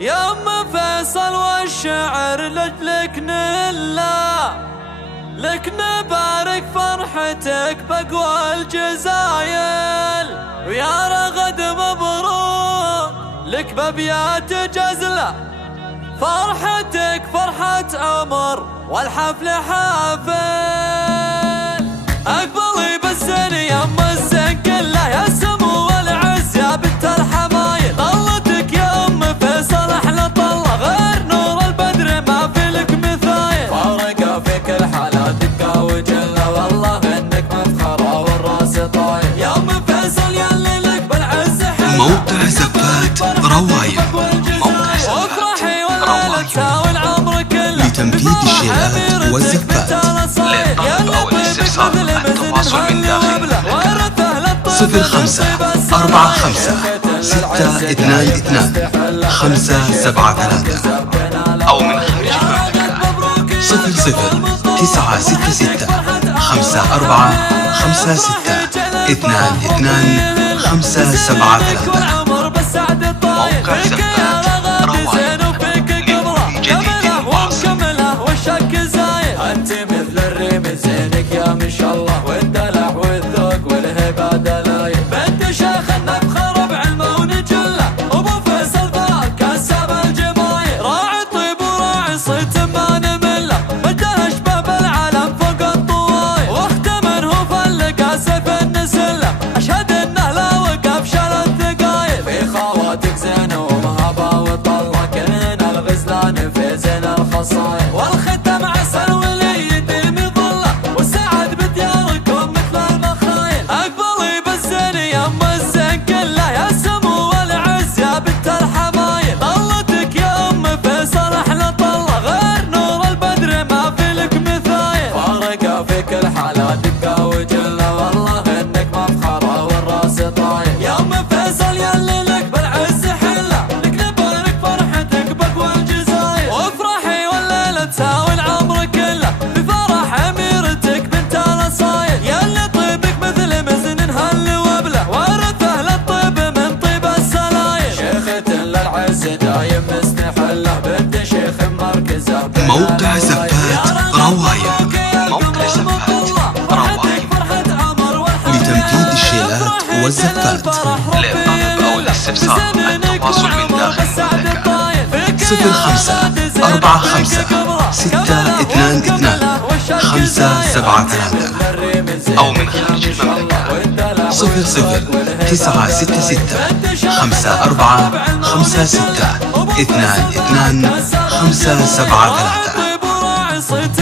يا ام فيصل والشعر لجلك نلا، لك نبارك فرحتك بقوى الجزايل، ويا رغد مبروك لك بابيات جزلة، فرحتك فرحة عمر والحفل حافل. اقبلي بالزين يا ام الزين كله، يا سمو والعز يا بنت الحمايل، طلتك يا ام فيصل احلى طله، غير نور البدر ما في لك مثايل، فارقه في كل حالة دقه وجله، والله انك مفخره والراس طايل، يا ام فيصل يا اللي لك بالعز حله. موقع زفات روايح، موقع زفات روايح لتنفيذ الشيلات والزفات. للطلب أو الاستفسار عن التواصل من داخل المملكة 05-456-222-573 أو من خارج المملكة 00-966-5456-22-573. موقع زفات روايح جديد واصل. والشك زايد، انت مثل الريم زينك يا ما شاء الله، والدلع والذوق والهبه دلايل، بنت شيخ النفخر بعلمه ونجله، ابو فيصل ذاك كسب الجمايل، راعي طيب وراعي صيت ما نمله، مده اشبه بالعالم فوق الطوايل، واخته منه فلقى سيف النسله، اشهد انه لا وقف شال الثقايل، في خواتك زينه ومهابه وطله، كلنا الغزلان في زين الخصايل، والختم عسل وليد مظله، والسعد بدياركم مثل المخايل. اقبلي بالزين يا ام الزين كله، يا سمو والعز يا بنت الحمايل، طلتك يا ام فيصل احلى طله، غير نور البدر ما في لك مثايل، فارقه في كل حاله دقه وجله، والله انك مفخره والراس طايل، يا ام فيصل يا اللي لك بالعز حله، لك نبارك فرحتك بقوى الجزايل، وافرحي والليله تساوي العمر كله، بفرح اميرتك بنت الاصايل، يا اللي طيبك مثل مزن هل وبله، ورثه للطيب من طيب السلايل، شيخة للعز دايم مستحله، بنت شيخ مركزه. موقع زفات روايح، موقع زفات روايح لتنفيذ الشيلات والزفات. للطلب أو الاستفسار عن التواصل من داخل المملكة 05-456-222-573 أو من خارج المملكة 00-966-5456-222-573.